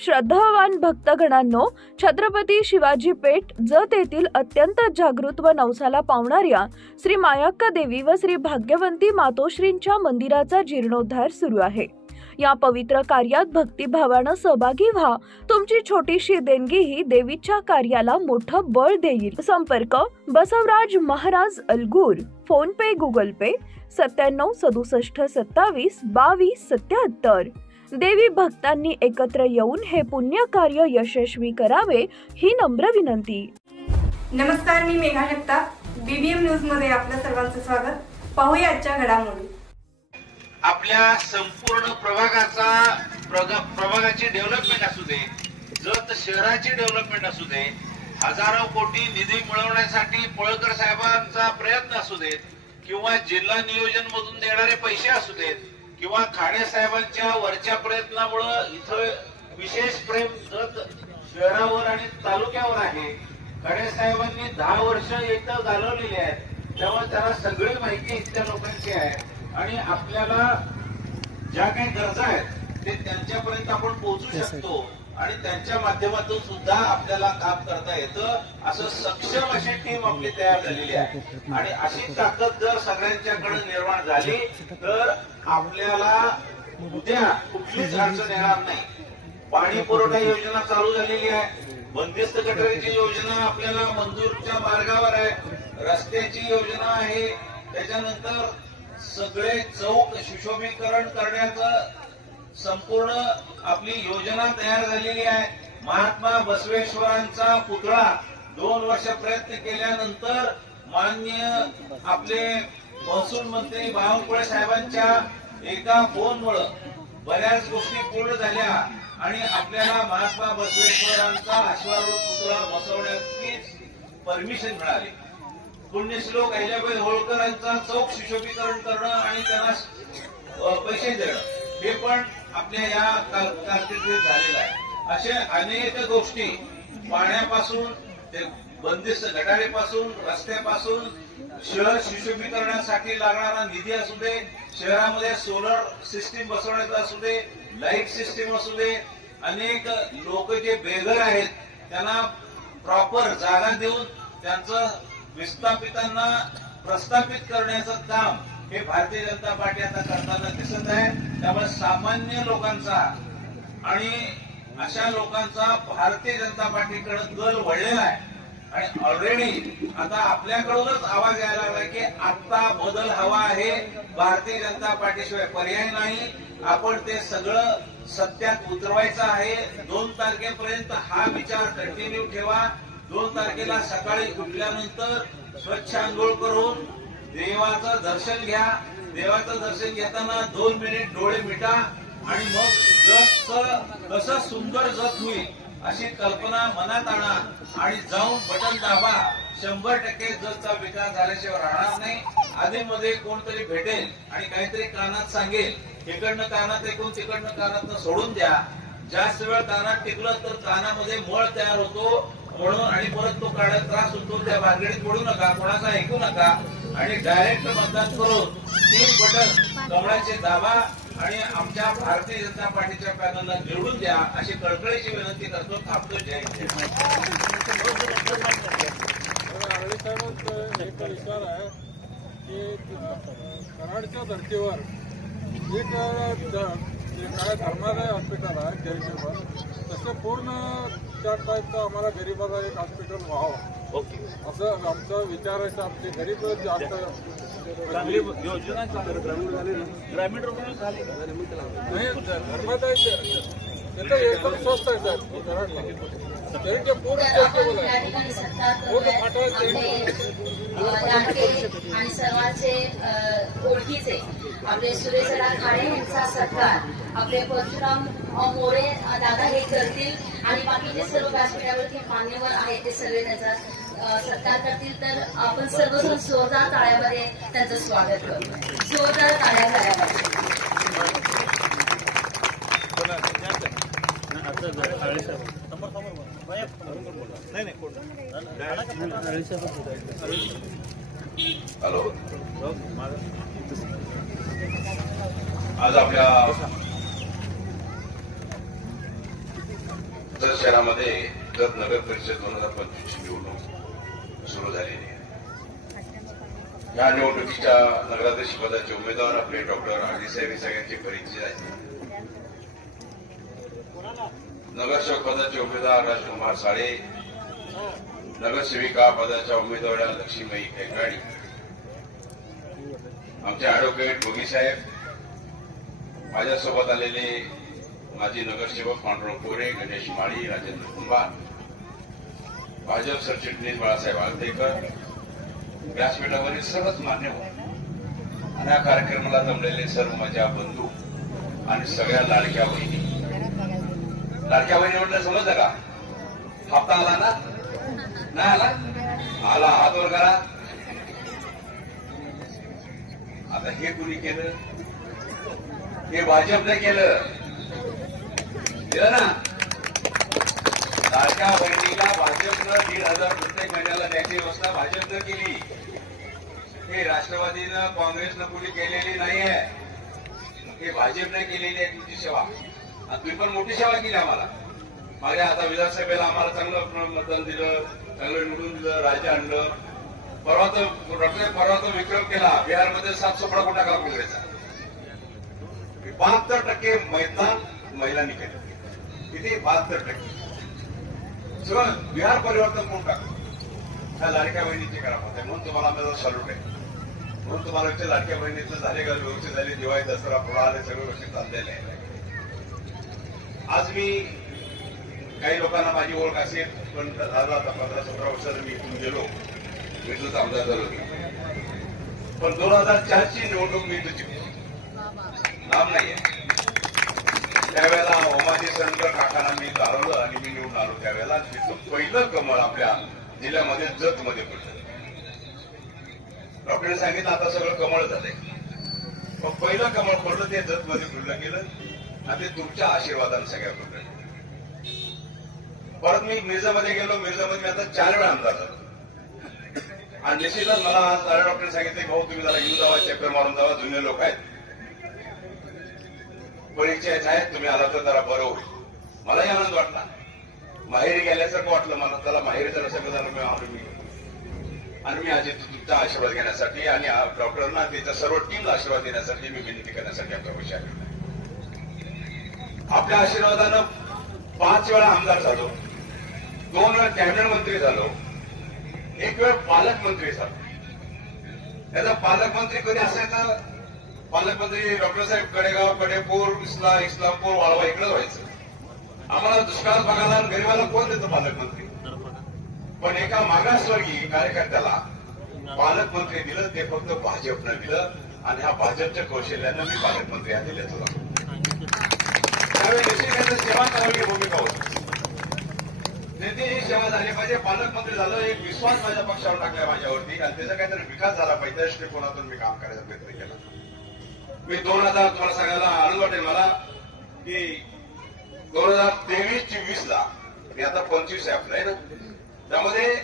श्रद्धावान भक्तगणांनो, छत्रपती शिवाजी पेठ जत येथील अत्यंत जागृत व नवसाला पावणाऱ्या श्री मायाक्का देवी व श्री भाग्यवंती मातोश्रींच्या मंदिराचा जीर्णोद्धार सुरू आहे। या पवित्र कार्यात भक्तिभावाने सहभागी व्हा। तुमची छोटीशी देणगी ही देवीच्या कार्याला मोठं बळ देईल। संपर्क बसवराज महाराज अलगूर, फोन पे गुगल पे 97 67 27 22 77। देवी भक्तांनी एकत्र येऊन हे पुण्य कार्य यशस्वी करावे ही नम्र विनंती। नमस्कार, मी मेघा जगताप, बीबीएम न्यूज मध्ये आपल्या सर्वांचं स्वागत। पाहूया आजच्या घडामोडी। आपल्या संपूर्ण प्रभागाची डेव्हलपमेंट असू दे, जत शहराची डेव्हलपमेंट असू दे, हजारो कोटी निधी मिळवण्यासाठी पळकर साहेबांचा प्रयत्न असू देत, किंवा जिल्हा नियोजन मधून देणारे पैसे असू देत, किंवा खाडे साहेबांच्या वरच्या प्रयत्नामुळे इथं विशेष प्रेम जत शहरावर आणि तालुक्यावर आहे। खाडे साहेबांनी 10 वर्ष इथं घालवलेली आहेत, त्यामुळे त्यांना सगळी माहिती इथल्या लोकांची आहे आणि आपल्याला ज्या काही गरजा आहेत ते त्यांच्यापर्यंत आपण पोहोचू शकतो आणि त्यांच्या माध्यमातून सुद्धा आपल्याला काम करता येतं। असं सक्षम अशी टीम आपली तयार झालेली आहे आणि अशी ताकद जर सगळ्यांच्याकडे निर्माण झाली तर आपल्याला उद्या कुठलीच अडचण येणार नाही। पाणी पुरवठा योजना चालू झालेली आहे, बंदिस्त गटारीची योजना आपल्याला मंजूरच्या मार्गावर आहे, रस्त्याची योजना आहे, त्याच्यानंतर सगळे चौक सुशोभीकरण करण्याचं संपूर्ण आपली योजना तयार झालेली आहे। महात्मा बसवेश्वरांचा पुतळा 2 वर्ष प्रयत्न केल्यानंतर माननीय आपले महसूल मंत्री बावनकुळे साहेबांच्या एका फोनमुळे बऱ्याच गोष्टी पूर्ण झाल्या आणि आपल्याला महात्मा बसवेश्वरांचा अश्वारूढ पुतळा बसवण्याची परमिशन मिळाली। पुण्यश्लोक अहिल्याबाई होळकरांचा चौक सुशोभीकरण करणं आणि त्यांना पैसे देणं हे पण आपल्या या कारकिर्दीत झालेलं आहे। अशा अनेक गोष्टी पाण्यापासून ते बंदिस्त गटारीपासून रस्त्यापासून शहर सुशोभीकरणासाठी लागणारा निधी असू दे, शहरामध्ये सोलर सिस्टीम बसवण्याचा असू दे, लाईट सिस्टीम असू दे, अनेक लोक जे बेघर आहेत त्यांना प्रॉपर जागा देऊन त्यांचं विस्थापितांना प्रस्थापित करण्याचं काम हे भारतीय जनता पार्टी आता करताना दिसत आहे। त्यामुळे सामान्य लोकांचा आणि अशा लोकांचा भारतीय जनता पार्टीकडे कल वळलेला आहे आणि ऑलरेडी आता आपल्याकडूनच आवाज यायला लागला की आता बदल हवा आहे, भारतीय जनता पार्टीशिवाय पर्याय नाही, आपण ते सगळं सत्यात उतरवायचं आहे। 2 तारखेपर्यंत हा विचार कंटिन्यू ठेवा। 2 तारखेला सकाळी उठल्यानंतर स्वच्छ आंघोळ करून देवाचं दर्शन घ्या। देवाचं दर्शन घेताना 2 मिनिट डोळे मिटा आणि मग जगचं कसं सुंदर जग होईल अशी कल्पना मनात आणा आणि जाऊन बटन दाबा। 100% जगचा विकास झाल्याशिवाय राहणार नाही। आधीमध्ये कोणतरी भेटेल आणि काहीतरी कानात सांगेल, इकडनं कानात ऐकून तिकडनं कानात सोडून द्या। जास्त वेळ कानात टिकलं तर कानामध्ये मळ तयार होतो म्हणून आणि परत तो काढायला त्रास होतो। त्या भानगडीत पडू नका, कोणाचा ऐकू नका आणि डायरेक्ट मतदान करून 3 बटन कमळाचे दाबा आणि आमच्या भारतीय जनता पार्टीच्या पॅनलला निवडून द्या अशी कळकळीची विनंती करतो। थांबतो। जय हिंद। एक विचार आहे की कराडच्या धर्तीवर एक काय धर्मादाय हॉस्पिटल आहे जयदेव, तसं पूर्ण त्या टाईपचं आम्हाला गरीबाला एक हॉस्पिटल व्हावं असं आमचा विचार आहे। आमचे गरीब जास्त योजना ग्रामीण रुग्ण झाली नाही, धर्मादाय त्याचं एकदम स्वस्त आहे साहेब कराडला, त्यांचे पूर्ण आणि सर्वांचे ओळखीचे आपले सुरेशदा खाडे यांचा सत्कार आपले परशुराम मोरे दादा हे करतील आणि बाकीचे सर्व व्यासपीठावरती मान्यवर आहेत ते सर्व त्यांचा सत्कार करतील। तर आपण सर्वजण जोरदार टाळ्यामध्ये त्यांचं स्वागत करू। जोरदार टाळ्या झाल्यामध्ये हॅलो, आज आपल्या जत शहरामध्ये जत नगर परिषद 2025 ची निवडणूक सुरू झालेली आहे. या निवडणुकीच्या नगराध्यक्ष पदाचे उमेदवार आपले डॉक्टर आळीसाहेब सगळ्यांचे परिचय आहेत. नगरसेवक पदाचे उमेदवार राजकुमार साळे, नगरसेविका पदाच्या उमेदवार लक्ष्मीबाई कैकाडी, आमचे ऍडव्होकेट भोगी साहेब, माझ्यासोबत आलेले माजी नगरसेवक पांडुरंग कोरे, गणेश माळी, राजेंद्र कुंभार, भाजप सरचिटणीस बाळासाहेब आळतेकर, व्यासपीठावरील सर्वच मान्यवर आणि या कार्यक्रमाला जमलेले सर्व माझ्या बंधू आणि सगळ्या लाडक्या बहिणी. लाडक्या बहिणी म्हटलं समजलं का? हप्ता आला ना? नाही आला? आला, हात वर करा. आता हे कुणी केलं? हे भाजपने केलं ना. लाडक्या बहिणीला भाजपनं 1,500 प्रत्येक महिन्याला द्यायची व्यवस्था भाजपनं केली. हे राष्ट्रवादीनं काँग्रेसनं कुणी केलेली नाहीये. हे भाजपने केलेली आहे तुमची सेवा. आणि तुम्ही पण मोठी सेवा केली आम्हाला. माझ्या आता विधानसभेला आम्हाला चांगलं मतदान दिलं, चांगलं निवडून दिलं, राज्य आणलं. परवा तो विक्रम केला. बिहारमध्ये 700 कोटा टाकला काँग्रेसचा. 72% मतदान महिलांनी केलं. किती? 72%. सगळं बिहार परिवर्तन कोण टाकलं? ह्या लाडक्या बहिणीची करा होते. म्हणून तुम्हाला माझा सल्यूट आहे. म्हणून तुम्हाला विचार लाडक्या बहिणीचं झाले का? व्यवस्थित झाले. दिवाळी, दसरा, पुढे आले, सगळं व्यवस्थित चाललेलं आहे. आज मी काही लोकांना माझी ओळख असेल, पण झालं आता 15-17 वर्षानं मी इथून गेलो, इथूनच आमदार झालो. पण 2004 ची निवडणूक मी इथं जिंकलो. नाम नाहीये. त्यावेळेला ओमाजी सरंकर काकांना मी हरवलं आणि मी निवडून आलो. त्यावेळेला तिथून पहिलं कमळ आपल्या जिल्ह्यामध्ये जतमध्ये पडलं. डॉक्टरने सांगितलं आता सगळं कमळ झालंय. पण पहिलं कमळ पडलं ते जतमध्ये फुललं गेलं आणि ते तुमच्या आशीर्वादाने सगळ्या फुललं. परत मी मिर्झामध्ये गेलो. मिर्झामध्ये मी आता 4 वेळा आमदार झालो. आणि निश्चितच मला आज डॉक्टरने सांगितले भाऊ तुम्ही जरा येऊन जावा, चक्कर मारून जावा, जुने लोक आहेत, परिचय आहेत, तुम्ही आला तर जरा बरं होईल. मलाही आनंद वाटला. माहेरी गेल्यासारखं वाटलं मला. त्याला माहेरी जरा सगळं मी आलो मी. आणि मी आज तुमचा आशीर्वाद घेण्यासाठी आणि डॉक्टरांना त्याच्या सर्व टीमला आशीर्वाद देण्यासाठी मी विनंती करण्यासाठी आपल्या पैसे आले. आपल्या आशीर्वादानं 5 वेळा आमदार झालो, 2 वेळा कॅबिनेट मंत्री झालो, 1 वेळ पालकमंत्री झालो. याचा पालकमंत्री कधी असायचं? पालकमंत्री डॉक्टर साहेब कडेगाव, कडेपूर, इस्लामपूर, वाळवा इकडे व्हायचं. आम्हाला दुष्काळ भागाला आणि गरीबाला कोण देतं पालकमंत्री? पण एका मागासवर्गीय कार्यकर्त्याला पालकमंत्री दिलं. ते फक्त भाजपनं दिलं आणि ह्या भाजपच्या कौशल्यानं मी पालकमंत्री हा दिले तुला. त्यावेळी निश्चित सेवा करावी भूमिका होती. नेते सेवा झाली पाहिजे. पालकमंत्री झालं, एक विश्वास माझ्या पक्षावर टाकलाय माझ्यावरती आणि त्याचा काहीतरी विकास झाला पाहिजे. दृष्टिकोनातून मी काम करायचा प्रयत्न केला. मी 2000 तुम्हाला सांगायला आनंद वाटेल मला की 2023-24ला मी आता 25 आहे आपलं आहे ना. त्यामध्ये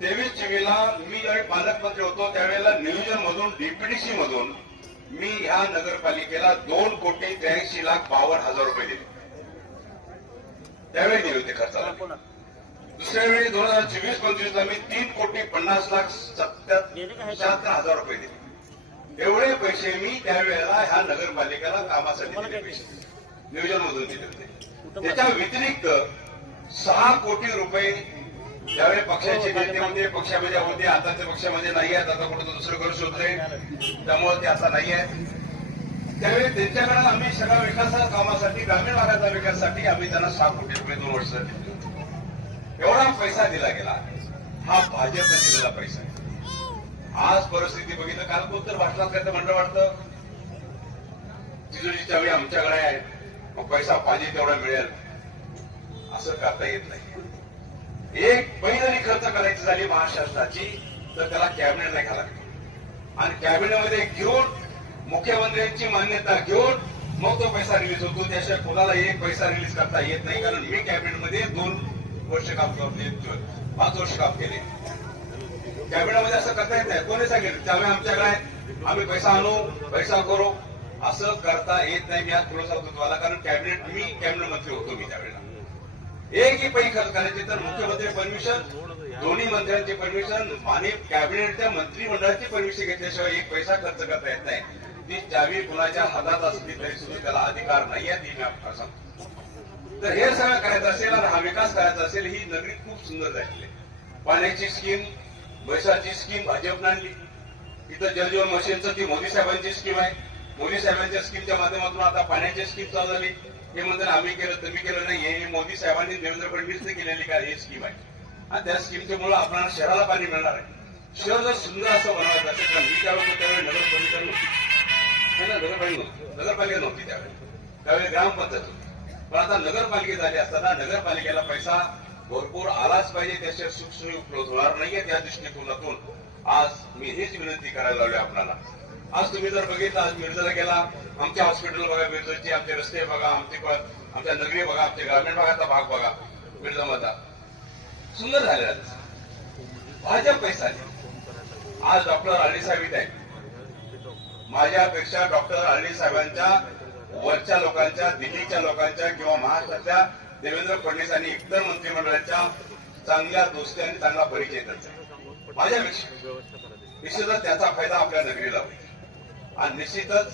23-24ला मी ज्यावेळी पालकमंत्री होतो त्यावेळेला नियोजन मधून डीपीडीसी मधून मी ह्या नगरपालिकेला 2,83,52,000 रुपये दिले. त्यावेळी दिले होते खर्चाला. दुसऱ्या वेळी 2024-25ला मी 3,50,77,000 रुपये दिले. एवढे पैसे मी त्यावेळेला ह्या नगरपालिकेला कामासाठी दिले. पैसे नियोजन मधून दिले होते. त्याच्या व्यतिरिक्त 6 कोटी रुपये त्यावेळी पक्षाचे नेते होते, पक्षामध्ये होते, आता ते पक्षामध्ये नाही आहेत. आता कुठं दुसरं करू शोधले त्यामुळे ते आता नाही आहे. त्यावेळी त्यांच्याकडे आम्ही सगळ्या विकासाच्या कामासाठी, ग्रामीण भागाच्या विकासासाठी आम्ही त्यांना 6 कोटी रुपये 2 वर्ष दिले. एवढा पैसा दिला गेला. हा भाजपने दिलेला पैसा आहे. आज परिस्थिती बघितलं, काल कोणतर भाषणात काय तर म्हणलं वाटतं तिजोरी चावी आमच्याकडे आहे, मग पैसा पाहिजे तेवढा मिळेल, असं करता येत नाही. एक पैसे जरी खर्च करायची झाली महाराष्ट्राची तर त्याला कॅबिनेटला घ्यायला लागतो आणि कॅबिनेटमध्ये घेऊन मुख्यमंत्र्यांची मान्यता घेऊन मग तो पैसा रिलीज होतो. त्याशिवाय कोणाला एक पैसा रिलीज करता येत नाही. कारण मी कॅबिनेटमध्ये 2 वर्ष काम केले, 5 वर्ष काम केले. कॅबिनेटमध्ये असं करता येत नाही. कोणी सांगितलं त्यामुळे आमच्याकडे आहे, आम्ही पैसा आणू, पैसा करू, असं करता येत नाही. मी आज पुढे सांगतो तुम्हाला, कारण मी कॅबिनेट मंत्री होतो मी त्यावेळेला. एकही पैसे खर्च करायचे तर मुख्यमंत्री परमिशन, दोन्ही मंत्र्यांची परमिशन आणि कॅबिनेटच्या मंत्रिमंडळाची परमिशन घेतल्याशिवाय एक पैसा खर्च करता येत नाही. ती चावी कुणाच्या हातात असली तरी सुद्धा त्याला अधिकार नाहीये, ती मी आपल्याला सांगतो. तर हे सगळं करायचं असेल आणि हा विकास करायचा असेल, ही नगरी खूप सुंदर झालेली आहे. पाण्याची स्कीम, पैशाची स्कीम भाजपनं आणली. इथं जलजीवन मिशनचं ती मोदी साहेबांची स्कीम आहे. मोदी साहेबांच्या स्कीमच्या माध्यमातून आता पाण्याची स्कीम चालू झाली. हे म्हणतात आम्ही केलं तुम्ही केलं नाही, हे मोदी साहेबांनी देवेंद्र फडणवीसने केलेली काय ही स्कीम आहे. आणि त्या स्कीमच्या मुळे आपल्याला शहराला पाणी मिळणार आहे. शहर जर सुंदर असं बनवायचं असेल तर मी त्यावेळेस होतो त्यावेळी नगरपालिका नव्हती, नगरपालिका नव्हती त्यावेळी ग्रामपंचायत होती. पण आता नगरपालिका झाली असताना नगरपालिकेला पैसा भरपूर आलाच पाहिजे, त्याशिवाय सुखसोयी उपलब्ध होणार नाहीये. त्या दृष्टिकोनातून आज मी हीच विनंती करायला लावली आपल्याला. आज तुम्ही जर बघितलं, आज मिरजला गेला, आमच्या हॉस्पिटल बघा मिरजची, आमचे रस्ते बघा, आमच्या नगरी बघा, आमच्या ग्रामीण भागाचा भाग बघा मिरजामधला सुंदर झालेला. भाजप पैसा आज डॉक्टर आळी साहेब इथे आहेत. माझ्यापेक्षा डॉक्टर आळी साहेबांच्या वरच्या लोकांच्या, दिल्लीच्या लोकांच्या किंवा महाराष्ट्रातल्या देवेंद्र फडणवीस आणि इतर मंत्रिमंडळाच्या चांगल्या दोस्ती आणि चांगला परिचय त्यांचा माझ्यापेक्षा. निश्चितच त्याचा फायदा आपल्या नगरीला होईल आणि निश्चितच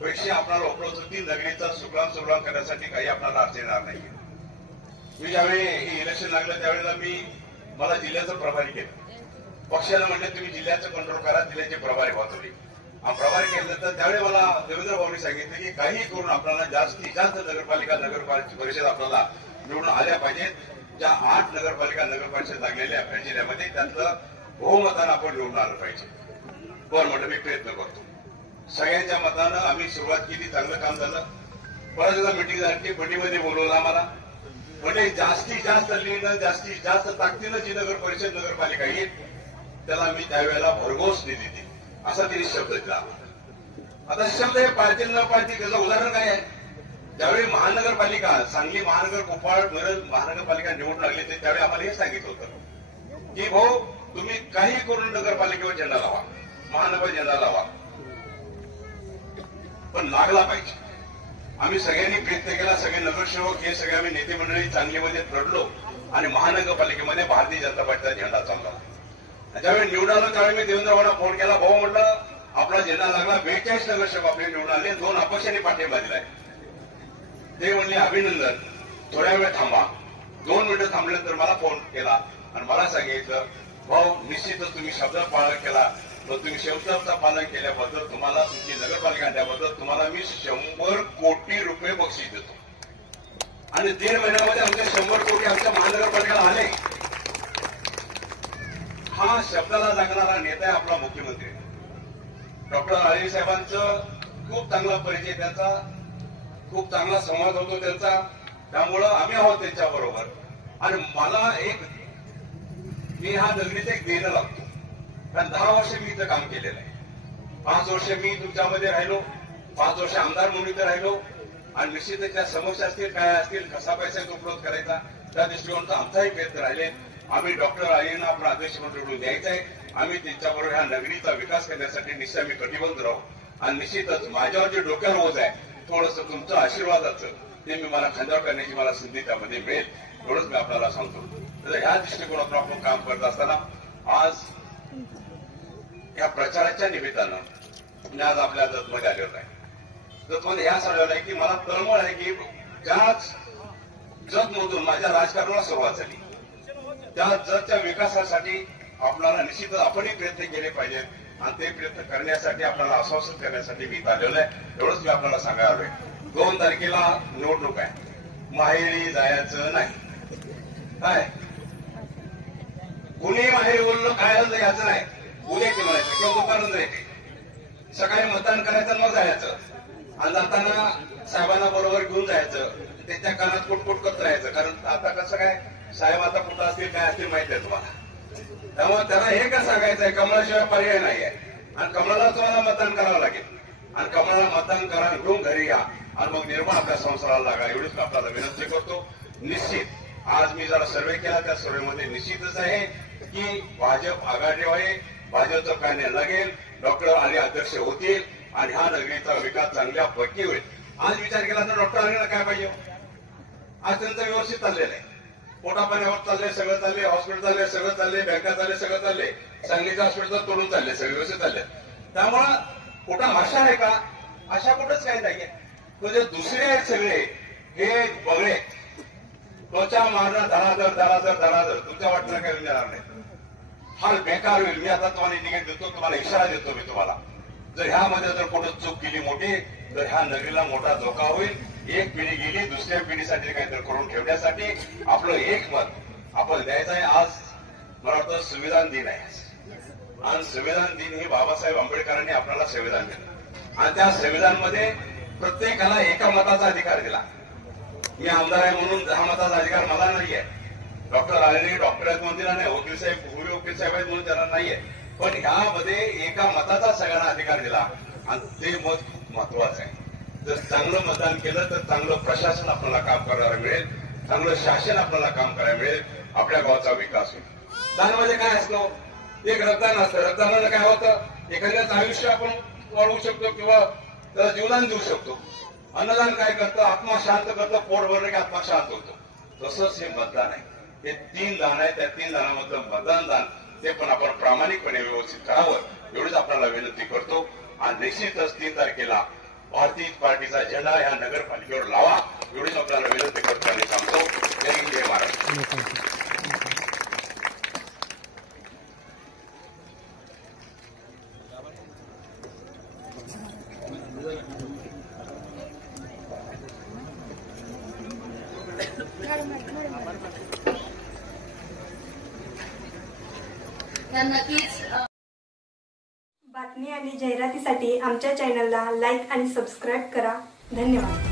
पैसे आपल्याला उपलब्ध होतील. नगरीचा सुगम करण्यासाठी काही आपल्याला अडचण येणार नाही. मी ज्यावेळी हे इलेक्शन लागलं त्यावेळेला मला जिल्ह्याचं प्रभारी केलं. पक्षानं म्हणले तुम्ही जिल्ह्याचं कंट्रोल करा, जिल्ह्याचे प्रभारी व्हा तुम्ही. प्रभारी केलं तर त्यावेळी मला देवेंद्र भाऊंनी सांगितलं की काही करून आपल्याला जास्तीत जास्त नगर परिषद आपल्याला निवडून आल्या पाहिजेत. ज्या 8 नगर परिषद लागलेल्या आपल्या जिल्ह्यामध्ये त्यातलं बहुमतानं आपण निवडून आलं पाहिजे. बरं म्हटलं मी प्रयत्न करतो. सगळ्यांच्या मतानं आम्ही सुरुवात केली, चांगलं काम झालं. परत एकदा मिटिंग झाली, बंडीमध्ये बोलवलं आम्हाला. म्हणजे जास्तीत जास्त लीडनं, जास्तीत जास्त ताकदीनं जी नगर परिषद नगरपालिका येईल त्याला मी त्यावेळेला भरघोस निधी दिली, असा तिने शब्द दिला. आता शब्द हे पाळतील न पाळतील त्याचं उदाहरण काय आहे. ज्यावेळी महानगरपालिका सांगली महानगर, कोपाळ, मिरज महानगरपालिका निवडून लागली त्यावेळी आम्हाला हे सांगितलं होतं की भाऊ तुम्ही काही करून नगरपालिकेवर झेंडा लावा, महानगर झेंडा लावा, पण लागला पाहिजे. आम्ही सगळ्यांनी प्रयत्न केला. सगळे नगरसेवक हे सगळे आम्ही नेते मंडळी चांगलीमध्ये लढलो आणि महानगरपालिकेमध्ये भारतीय जनता पार्टीचा झेंडा चालला. ज्यावेळी निवडून आलो त्यावेळी मी देवेंद्र भाऊंना फोन केला. भाऊ म्हटलं आपला झेंडा लागला, 42 नगरसेवक आपले निवडून आले, 2 अपक्षांनी पाठिंबा दिलाय. ते म्हणले अभिनंदन, थोड्या वेळ थांबा. 2 मिनिटं थांबल्यानंतर मला फोन केला आणि मला सांगितलं भाऊ निश्चितच तुम्ही शब्द पालन केला, पण तुम्ही शब्दाचं पालन केल्याबद्दल तुम्हाला, तुमची नगरपालिका आणल्याबद्दल तुम्हाला मी 100 कोटी रुपये बक्षीस देतो. आणि 1.5 महिन्यामध्ये आमचे 100 कोटी आमच्या महानगरपालिकेला आले. हा शब्दाला लागणारा नेता आहे आपला मुख्यमंत्री. डॉक्टर आळी साहेबांचं खूप चांगला परिचय, त्यांचा खूप चांगला संवाद होतो त्यांचा. त्यामुळं आम्ही आहोत त्यांच्याबरोबर. आणि मला मी हा नगरीचा एक देणं लागतो, कारण 10 वर्ष मी इथं काम केलेलं आहे. 5 वर्ष मी तुमच्यामध्ये राहिलो, 5 वर्ष आमदार म्हणून इथं राहिलो. आणि निश्चितच त्या समस्या असतील, काय असतील, कसा पैसा उपलब्ध करायचा त्या दृष्टिकोनाचा आमचाही प्रयत्न राहिले. आम्ही डॉक्टर आळींना आपला अध्यक्ष म्हणून निवडून द्यायचं आहे. आम्ही त्यांच्याबरोबर ह्या नगरीचा विकास करण्यासाठी निश्चित आम्ही कटिबद्ध राहू. आणि निश्चितच माझ्यावर जे डोक्यावर ओझ आहे थोडंसं तुमचं आशीर्वादाचं ते मी मला खांद्यावर करण्याची मला संधी त्यामध्ये मिळेल, एवढंच मी आपल्याला सांगतो. तर ह्या दृष्टिकोनातून आपण काम करत असताना आज या प्रचाराच्या निमित्तानं मी आज आपल्या जतमध्ये आलेलो आहे. जतमध्ये ह्या सांगलेलं आहे की मला तळमळ आहे की त्याच जतमधून माझ्या राजकारणाला सुरुवात झाली. त्या जतच्या विकासासाठी आपल्याला निश्चितच आपणही प्रयत्न केले पाहिजेत. आणि ते प्रयत्न करण्यासाठी आपल्याला आश्वासन करण्यासाठी मी इथं आलेलो आहे. एवढंच मी आपल्याला सांगायला आलोय. 2 तारखेला निवडणूक आहे. माहेरी जायचं नाही. काय कुणी माहेरी बोललो काय जायचं नाही. उद्या ते म्हणायचं किंवा दुपारनंतर येते. सकाळी मतदान करायचं मग जायचं. आणि जाताना साहेबांना बरोबर घेऊन जायचं. त्याच्या कानात कुटकुट करत राहायचं. कारण आता कसं काय साहेब आता कुठं असतील काय असतील माहिती आहे तुम्हाला. त्यामुळे त्यांना हे का सांगायचंय कमळाशिवाय पर्याय नाही आहे. आणि कमळाला तुम्हाला मतदान करावं लागेल. आणि कमळाला मतदान करा, घेऊन घरी या आणि मग निर्माण आपल्या संसाराला लागा. एवढीच आपल्याला विनंती करतो. निश्चित आज मी जरा सर्वे केला त्या सर्वेमध्ये निश्चितच आहे की भाजप आघाडीवर आहे. भाजपचं पॅनेल लागेल, डॉक्टर आली अध्यक्ष होतील आणि हा नगरीचा विकास चांगल्यापैकी होईल. आज विचार केला तर डॉक्टर आलीला काय पाहिजे. आज त्यांचं व्यवस्थित चाललेलं आहे. पोटापाण्यावर चालले, सगळं चालले, हॉस्पिटल चालले, सगळं चालले, बँका चालले, सगळं चालले, सांगलीच्या हॉस्पिटल तोडून चालले, सगळे व्यवस्थित चालले. त्यामुळं कुठं आशा आहे का? अशा कुठंच काही नाहीये. म्हणजे दुसरे आहेत सगळे हे बगळे त्वचा मारणं धडाधड तुमच्या वाटणं काही देणार नाही. फार बेकार होईल. मी आता तुम्हाला इंडिकेट देतो, तुम्हाला इशारा देतो मी तुम्हाला. जर ह्यामध्ये जर कुठं चूक केली मोठी तर ह्या नगरीला मोठा धोका होईल. एक पिढी गेली, दुसऱ्या पिढीसाठी काहीतरी करून ठेवण्यासाठी आपलं एक मत आपण द्यायचं आहे. आज मला वाटतं संविधान दिन आहे आणि संविधान दिन हे बाबासाहेब आंबेडकरांनी आपल्याला संविधान दिलं आणि त्या संविधानमध्ये प्रत्येकाला एका मताचा अधिकार दिला. मी आमदार आहे म्हणून 10 मताचा अधिकार मला नाहीये. डॉक्टर राजे डॉक्टर आहेत म्हणून दिला नाही, वकील साहेब हुरे वकील साहेब आहेत म्हणून त्यांना नाहीये. पण ह्यामध्ये एका मताचा सगळ्यांना अधिकार दिला आणि ते मत खूप महत्वाचं आहे. जर चांगलं मतदान केलं तर चांगलं प्रशासन आपल्याला काम करायला मिळेल, चांगलं शासन आपल्याला काम करायला मिळेल, आपल्या गावाचा विकास होईल. दानमध्ये काय असतं? एक रक्तदान असतं. रक्तदानानं काय होतं? एखाद्याचं आयुष्य आपण वाढवू शकतो किंवा त्याला जीवदान देऊ शकतो. अन्नदान काय करतं? आत्मा शांत करतं, पोट भरलं की आत्मा शांत होतो. तसंच हे मतदान आहे. हे 3 दान आहे. त्या 3 दानामधलं मतदान दान ते पण आपण प्रामाणिकपणे व्यवस्थित करावं एवढीच आपल्याला विनंती करतो. आणि निश्चितच 3 तारखेला भारतीय पार्टीचा झेंडा ह्या नगरपालिकेवर लावा एवढीच आपल्याला विनंती करतो आणि सांगतो. जय हिंद, जय महाराष्ट्र. तर नक्कीच बातमी आणि जाहिरातीसाठी आमच्या चॅनलला लाईक आणि सबस्क्राईब करा. धन्यवाद.